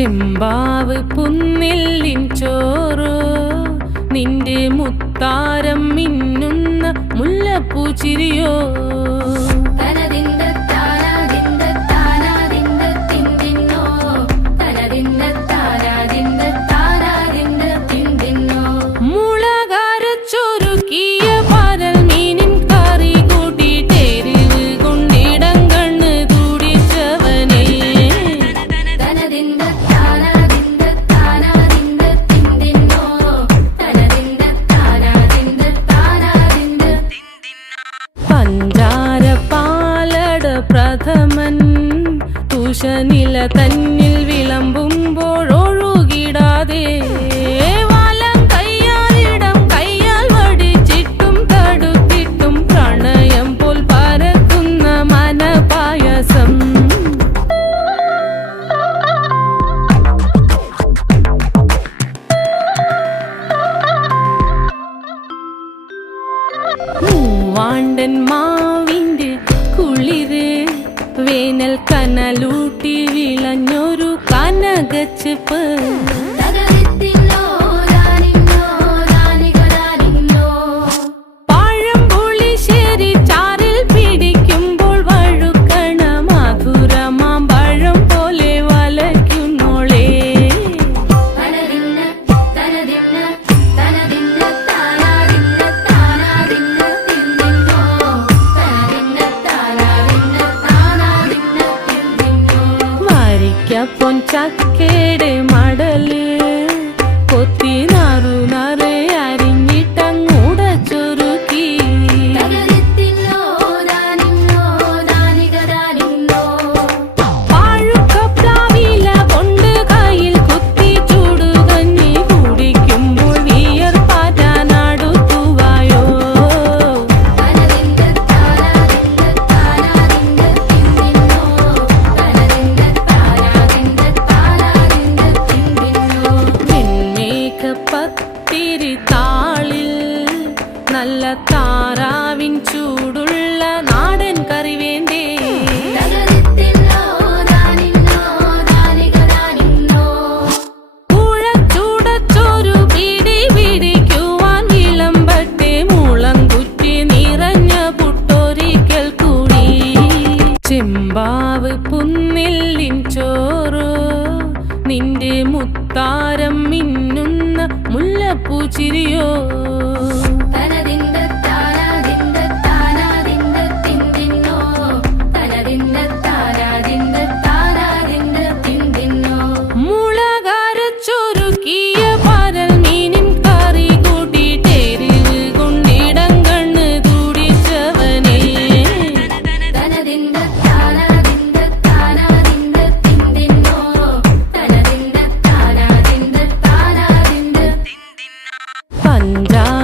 ചെമ്പാവ് പുന്നെല്ലിൻ ചോറോ നിന്റെ മുത്താരം മിന്നുന്ന മുല്ലപ്പൂ ചിരിയോ പ്രഥമൻ തുഷനില തന്നിൽ വിളമ്പുമ്പോഴൊഴുകിടാതെ വലം കയ്യാലിടം കയ്യാൽ വടിച്ചിട്ടും തടുത്തിട്ടും പ്രണയം പോൽ പരക്കുന്ന മനപായസം മൂവാണ്ടൻ മാവിന്റെ കുളിര് വേനൽ കനലൂട്ടി വിളഞ്ഞൊരു കനകച്ചെപ്പ് പഴംപുളിശ്ശേരി ചാറിൽ പിടിക്കുമ്പോൾ വഴുക്കണ മധുരമാം പഴം പോലെ വലയ്ക്കുന്നോളേ പൊൻചക്കയുടെ മടല് കൊത്തി നാറു നറെ അരിഞ്ഞിട്ടങ്ങൂട ചൊരുക്കി പാഴുക്കപ്ലാവില കൊണ്ട് കയ്യിൽ കുത്തി ചൂടുകഞ്ഞി കുടിക്കുമ്പോൾ വിയർപ്പാറ്റാനടുത്തുവായോ പത്തിരി താളിൽ നല്ല താറാവിൻ ചൂടുള്ള നാടൻ കറി വേണ്ടേ കുഴച്ചൂടച്ചോരു പിടി പിടിക്കുവാൻ വിളമ്പട്ടെ മുളങ്കുറ്റി നിറഞ്ഞ പുട്ടൊരിക്കൽ കൂടി ചെമ്പാവ് പുന്നെല്ലിൻ ചോറോ നിന്റെ മുത്താരം മിന്നുന്ന മുല്ലപ്പൂ ചിരിയോ മുളകരച്ചൊരുക്കിയ പരൽ മീനിൻ കറി കൂട്ടിട്ടേരിവ് കൊണ്ടിടം കണ്ണ് തുടിച്ചവനേ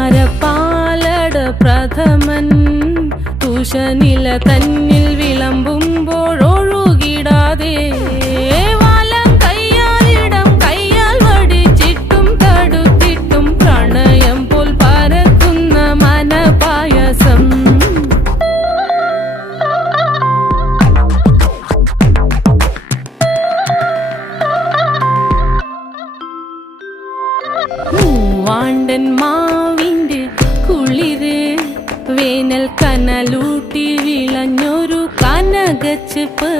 പഞ്ചാരപ്പാലട പ്രഥമൻ തുഷനില തന്നിൽ വിളമ്പുമ്പോഴൊഴുകിടാതെ വലം കയ്യാലിടം കയ്യാൽ വടിച്ചിട്ടും തടുത്തിട്ടും പ്രണയം പോൽ പരക്കുന്ന മനപായസം മൂവാണ്ടൻ മാവിന്റെ കുളിര് വേനൽ കനലൂട്ടി വിളഞ്ഞൊരു കനകച്ചെപ്പ്